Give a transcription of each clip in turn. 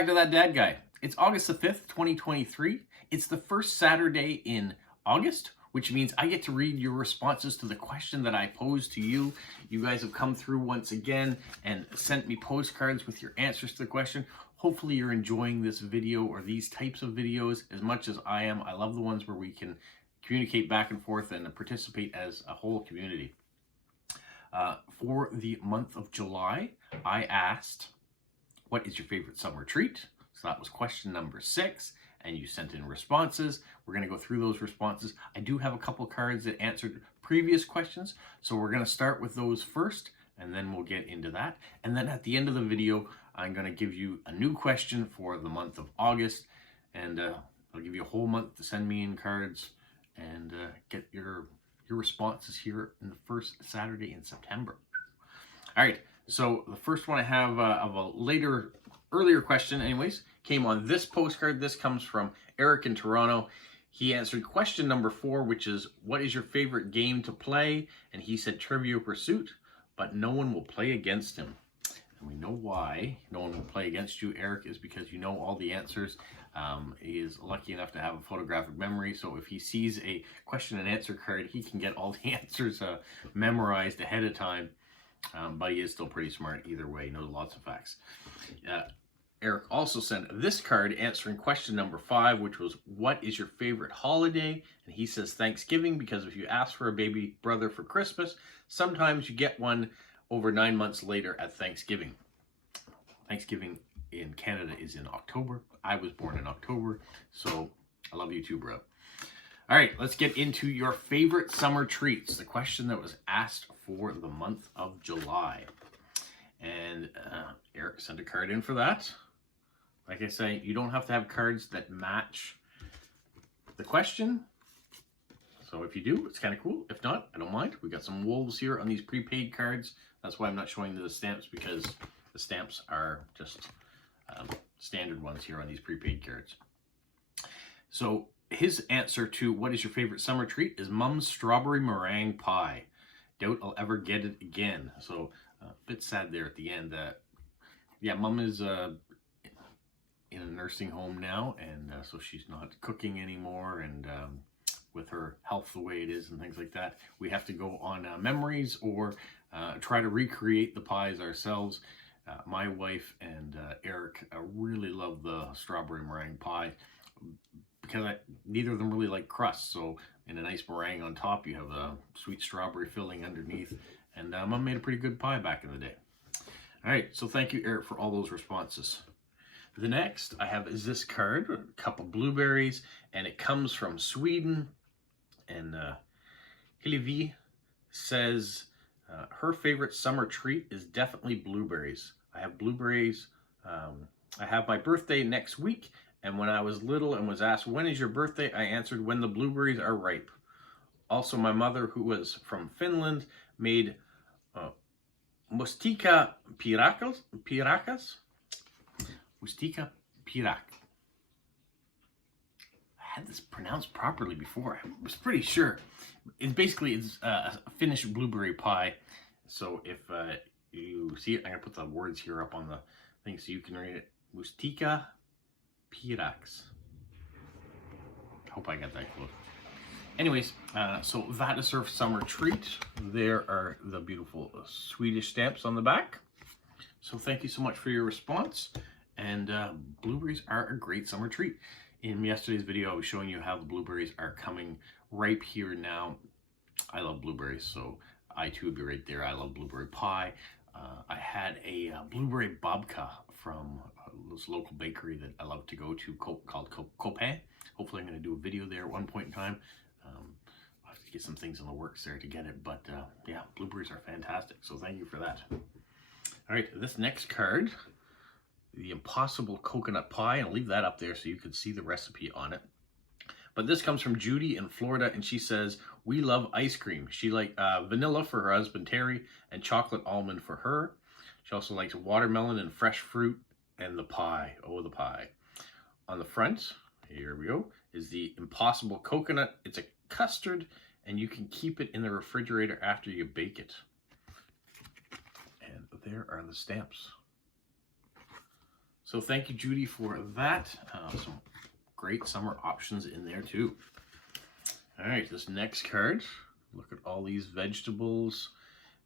back to That Dad Guy. It's August the 5th, 2023. It's the first Saturday in August, which means I get to read your responses to the question that I posed to you. You guys have come through once again and sent me postcards with your answers to the question. Hopefully you're enjoying this video or these types of videos as much as I am. I love the ones where we can communicate back and forth and participate as a whole community. For the month of July, I asked, what is your favorite summer treat? So that was question number 6, and you sent in responses. We're going to go through those responses. I do have a couple cards that answered previous questions, so we're going to start with those first, and then we'll get into that. And then at the end of the video, I'm going to give you a new question for the month of August, and I'll give you a whole month to send me in cards and get your responses here in the first Saturday in September. All right, so the first one I have of a earlier question anyways, came on this postcard. This comes from Eric in Toronto. He answered question number 4, which is, what is your favorite game to play? And he said Trivial Pursuit, but no one will play against him. And we know why no one will play against you, Eric, is because you know all the answers. He is lucky enough to have a photographic memory, so if he sees a question and answer card, he can get all the answers memorized ahead of time. But he is still pretty smart either way, he knows lots of facts. Eric also sent this card answering question number 5, which was, what is your favorite holiday? And he says Thanksgiving, because if you ask for a baby brother for Christmas, sometimes you get one over 9 months later at Thanksgiving. Thanksgiving in Canada is in October. I was born in October, so I love you too, bro. All right, let's get into your favorite summer treats, the question that was asked for the month of July. And Eric sent a card in for that. Like I say, you don't have to have cards that match the question. So if you do, it's kind of cool. If not, I don't mind. We got some wolves here on these prepaid cards. That's why I'm not showing the stamps, because the stamps are just standard ones here on these prepaid cards. So his answer to what is your favorite summer treat is Mum's strawberry meringue pie. Doubt I'll ever get it again. So a bit sad there at the end. Yeah, Mum is in a nursing home now, and so she's not cooking anymore, and with her health the way it is and things like that, we have to go on memories or try to recreate the pies ourselves. My wife and Eric really love the strawberry meringue pie because neither of them really like crust. So in a nice meringue on top, you have a sweet strawberry filling underneath, and Mom made a pretty good pie back in the day. All right, so thank you, Eric, for all those responses. The next I have is this card, a cup of blueberries, and it comes from Sweden. And Hillevi says her favorite summer treat is definitely blueberries. I have blueberries. I have my birthday next week, and when I was little and was asked, when is your birthday? I answered, when the blueberries are ripe. Also, my mother, who was from Finland, made mustika pirakas. Mustika pirak. I had this pronounced properly before. I was pretty sure. It's a Finnish blueberry pie. So if you see it, I'm going to put the words here up on the thing so you can read it. Mustika piraks. Hope I got that close. Anyways, so that is her summer treat. There are the beautiful Swedish stamps on the back. So thank you so much for your response. And blueberries are a great summer treat. In yesterday's video, I was showing you how the blueberries are coming ripe here now. I love blueberries, so I too would be right there. I love blueberry pie. I had a blueberry babka from this local bakery that I love to go to called Copain. Hopefully I'm going to do a video there at one point in time. I'll have to get some things in the works there to get it, but yeah, blueberries are fantastic, so thank you for that. All right, this next card, the Impossible Coconut Pie, and I'll leave that up there so you can see the recipe on it. But this comes from Judy in Florida, and she says, we love ice cream. She likes vanilla for her husband Terry, and chocolate almond for her. She also likes watermelon and fresh fruit, and the pie. Oh, the pie. On the front, here we go, is the Impossible Coconut. It's a custard, and you can keep it in the refrigerator after you bake it. And there are the stamps. So thank you, Judy, for that. Some great summer options in there too. All right, this next card, look at all these vegetables.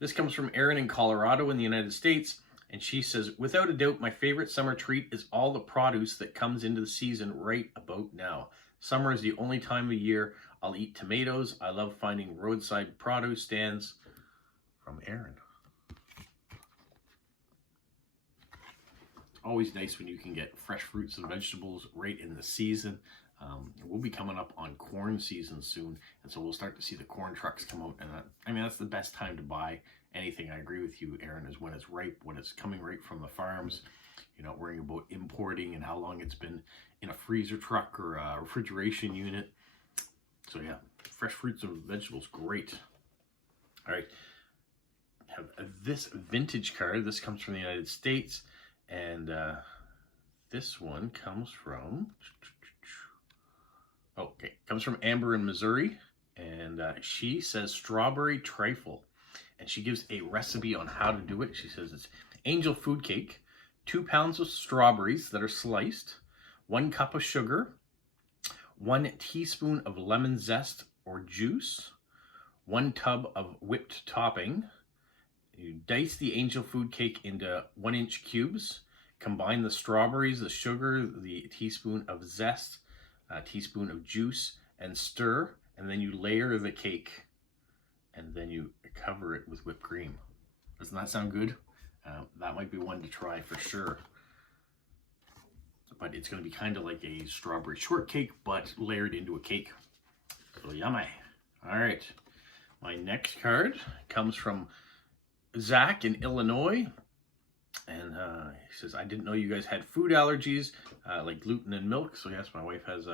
This comes from Erin in Colorado in the United States, and she says, without a doubt, my favorite summer treat is all the produce that comes into the season right about now. Summer is the only time of year I'll eat tomatoes. I love finding roadside produce stands. From Erin. Always nice when you can get fresh fruits and vegetables right in the season. We'll be coming up on corn season soon, and so we'll start to see the corn trucks come out. And I mean, that's the best time to buy anything. I agree with you, Erin, is when it's ripe, when it's coming right from the farms. You're not worrying about importing and how long it's been in a freezer truck or a refrigeration unit. So yeah, fresh fruits and vegetables, great. All right, have this vintage card. This comes from the United States, and this one comes from, comes from Amber in Missouri, and she says strawberry trifle, and she gives a recipe on how to do it. She says it's angel food cake, 2 pounds of strawberries that are sliced, 1 cup of sugar, 1 teaspoon of lemon zest or juice, 1 tub of whipped topping. You dice the angel food cake into 1-inch cubes. Combine the strawberries, the sugar, the teaspoon of zest, a teaspoon of juice, and stir. And then you layer the cake, and then you cover it with whipped cream. Doesn't that sound good? That might be one to try for sure. But it's going to be kind of like a strawberry shortcake, but layered into a cake. So yummy. All right. My next card comes from Zach in Illinois. And he says, I didn't know you guys had food allergies like gluten and milk. So yes, my wife has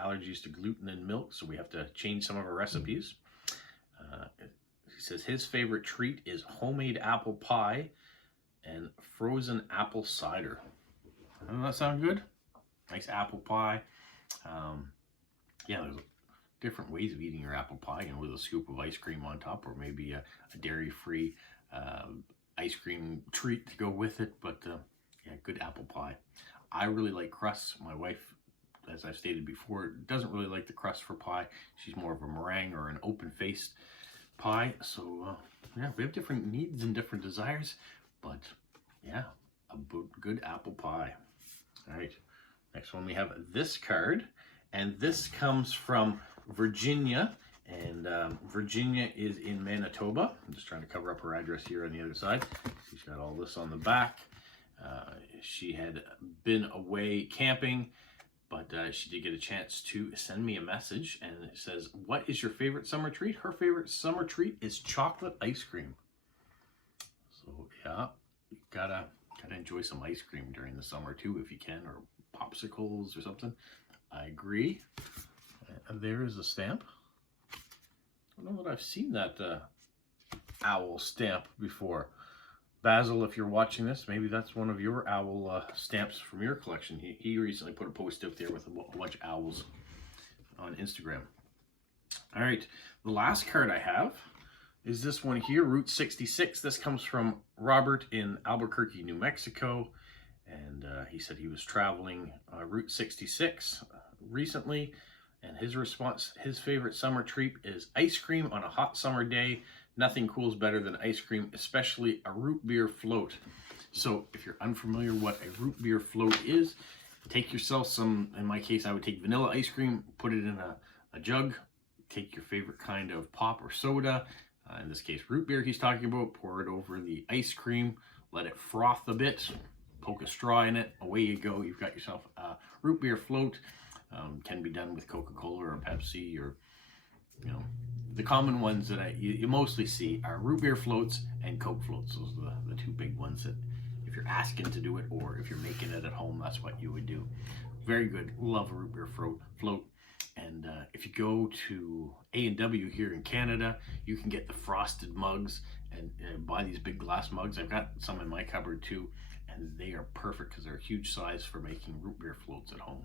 allergies to gluten and milk, so we have to change some of our recipes. He says his favorite treat is homemade apple pie and frozen apple cider. Doesn't that sound good? Nice apple pie. Yeah, there's different ways of eating your apple pie, you know, with a scoop of ice cream on top, or maybe a dairy-free ice cream treat to go with it. But yeah, good apple pie. I really like crusts. My wife, as I've stated before, doesn't really like the crust for pie. She's more of a meringue or an open-faced pie. So yeah, we have different needs and different desires, but yeah, a good apple pie. All right, next one we have this card, and this comes from Virginia, and Virginia is in Manitoba. I'm just trying to cover up her address here on the other side. She's got all this on the back. She had been away camping, but she did get a chance to send me a message, and it says, what is your favorite summer treat? Her favorite summer treat is chocolate ice cream. So yeah, you gotta enjoy some ice cream during the summer too, if you can, or popsicles or something. I agree. And there is a stamp. I don't know that I've seen that owl stamp before. Basil, if you're watching this, maybe that's one of your owl stamps from your collection. He recently put a post up there with a bunch of owls on Instagram. All right, the last card I have is this one here, Route 66. This comes from Robert in Albuquerque, New Mexico. And he said he was traveling Route 66 recently. And his response, his favorite summer treat is ice cream on a hot summer day. Nothing cools better than ice cream, especially a root beer float. So if you're unfamiliar what a root beer float is, take yourself some, in my case, I would take vanilla ice cream, put it in a jug, take your favorite kind of pop or soda, in this case root beer he's talking about, pour it over the ice cream, let it froth a bit, poke a straw in it, away you go. You've got yourself a root beer float. Can be done with Coca-Cola or Pepsi, or you know, the common ones that you mostly see are root beer floats and Coke floats. Those are the two big ones that if you're asking to do it, or if you're making it at home, that's what you would do. Very good. Love a root beer float. And if you go to A&W here in Canada, you can get the frosted mugs and buy these big glass mugs. I've got some in my cupboard too, and they are perfect because they're a huge size for making root beer floats at home.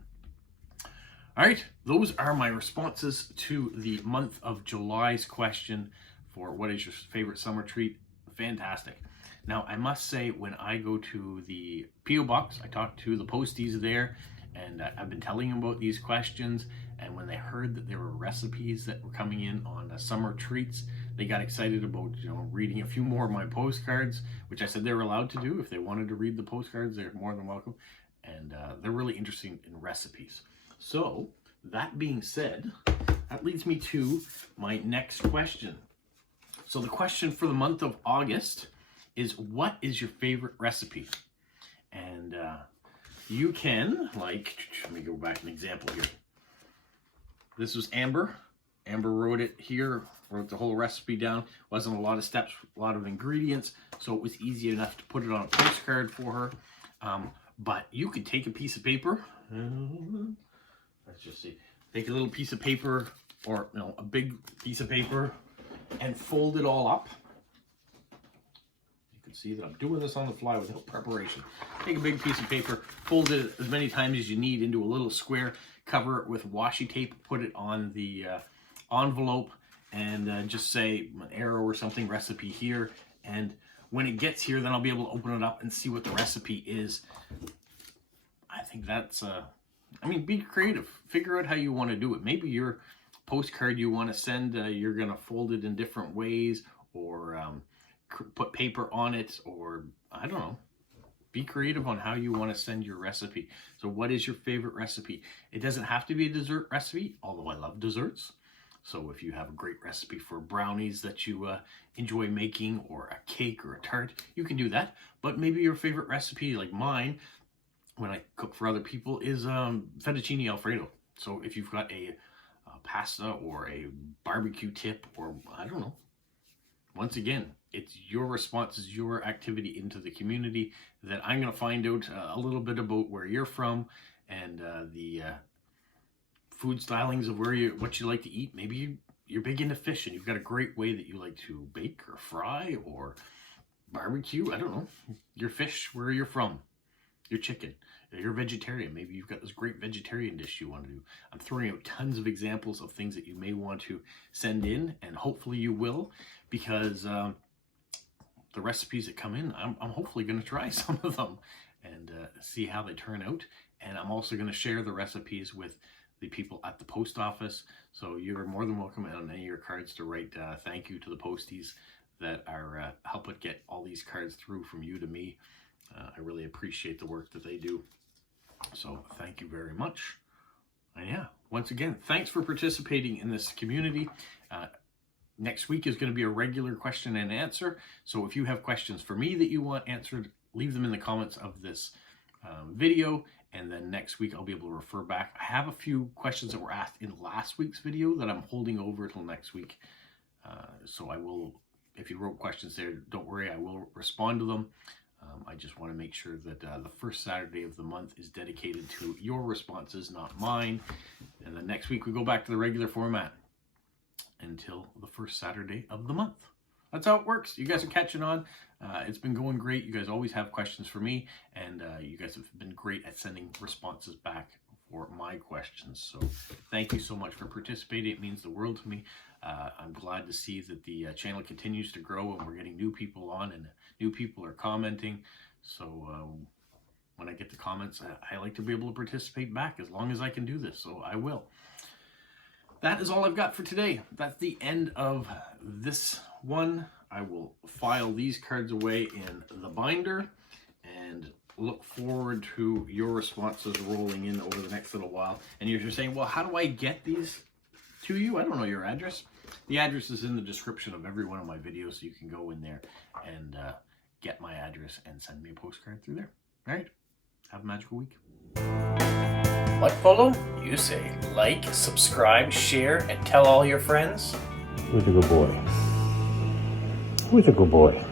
All right, those are my responses to the month of July's question for what is your favorite summer treat. Fantastic. Now, I must say, when I go to the P.O. Box, I talk to the posties there, and I've been telling them about these questions, and when they heard that there were recipes that were coming in on summer treats, they got excited about, you know, reading a few more of my postcards, which I said they were allowed to do. If they wanted to read the postcards, they're more than welcome, and they're really interested in recipes. So, that being said, that leads me to my next question. So the question for the month of August is, what is your favorite recipe? And you can, like, let me go back an example here. This was Amber. Amber wrote it here, wrote the whole recipe down. Wasn't a lot of steps, a lot of ingredients, so it was easy enough to put it on a postcard for her. But you could take a piece of paper. Let's just see. Take a little piece of paper, or no, a big piece of paper, and fold it all up. You can see that I'm doing this on the fly without preparation. Take a big piece of paper, fold it as many times as you need into a little square, cover it with washi tape, put it on the envelope, and just say an arrow or something, recipe here. And when it gets here, then I'll be able to open it up and see what the recipe is. I think that's, I mean, be creative. Figure out how you want to do it. Maybe your postcard you want to send, you're going to fold it in different ways, or put paper on it, or I don't know. Be creative on how you want to send your recipe. So what is your favorite recipe? It doesn't have to be a dessert recipe, although I love desserts. So if you have a great recipe for brownies that you enjoy making, or a cake or a tart, you can do that. But maybe your favorite recipe, like mine, when I cook for other people, is fettuccine Alfredo. So if you've got a pasta or a barbecue tip, or I don't know, once again, it's your response, is your activity into the community, that I'm going to find out a little bit about where you're from, and the food stylings of what you like to eat. Maybe you're big into fish and you've got a great way that you like to bake or fry or barbecue. I don't know, your fish, where you're from, your chicken. You're a vegetarian. Maybe you've got this great vegetarian dish you want to do. I'm throwing out tons of examples of things that you may want to send in, and hopefully you will, because the recipes that come in, I'm hopefully going to try some of them and see how they turn out. And I'm also going to share the recipes with the people at the post office. So you're more than welcome on any of your cards to write thank you to the posties that are helping get all these cards through from you to me. I really appreciate the work that they do. So thank you very much. And yeah, once again, thanks for participating in this community. Next week is going to be a regular question and answer. So if you have questions for me that you want answered, leave them in the comments of this video. And then next week I'll be able to refer back. I have a few questions that were asked in last week's video that I'm holding over till next week. So I will, if you wrote questions there, don't worry, I will respond to them. I just want to make sure that the first Saturday of the month is dedicated to your responses, not mine. And then next week we go back to the regular format until the first Saturday of the month. That's how it works. You guys are catching on. It's been going great. You guys always have questions for me, and you guys have been great at sending responses back for my questions. So thank you so much for participating. It means the world to me. I'm glad to see that the channel continues to grow, and we're getting new people on, and new people are commenting. So when I get the comments, I like to be able to participate back as long as I can do this. So I will. That is all I've got for today. That's the end of this one. I will file these cards away in the binder and look forward to your responses rolling in over the next little while. And you're saying, well, how do I get these to you? I don't know your address. The address is in the description of every one of my videos, so you can go in there and get my address and send me a postcard through there. All right? Have a magical week. What, Polo? You say like, subscribe, share, and tell all your friends? Who's a good boy? Who's a good boy?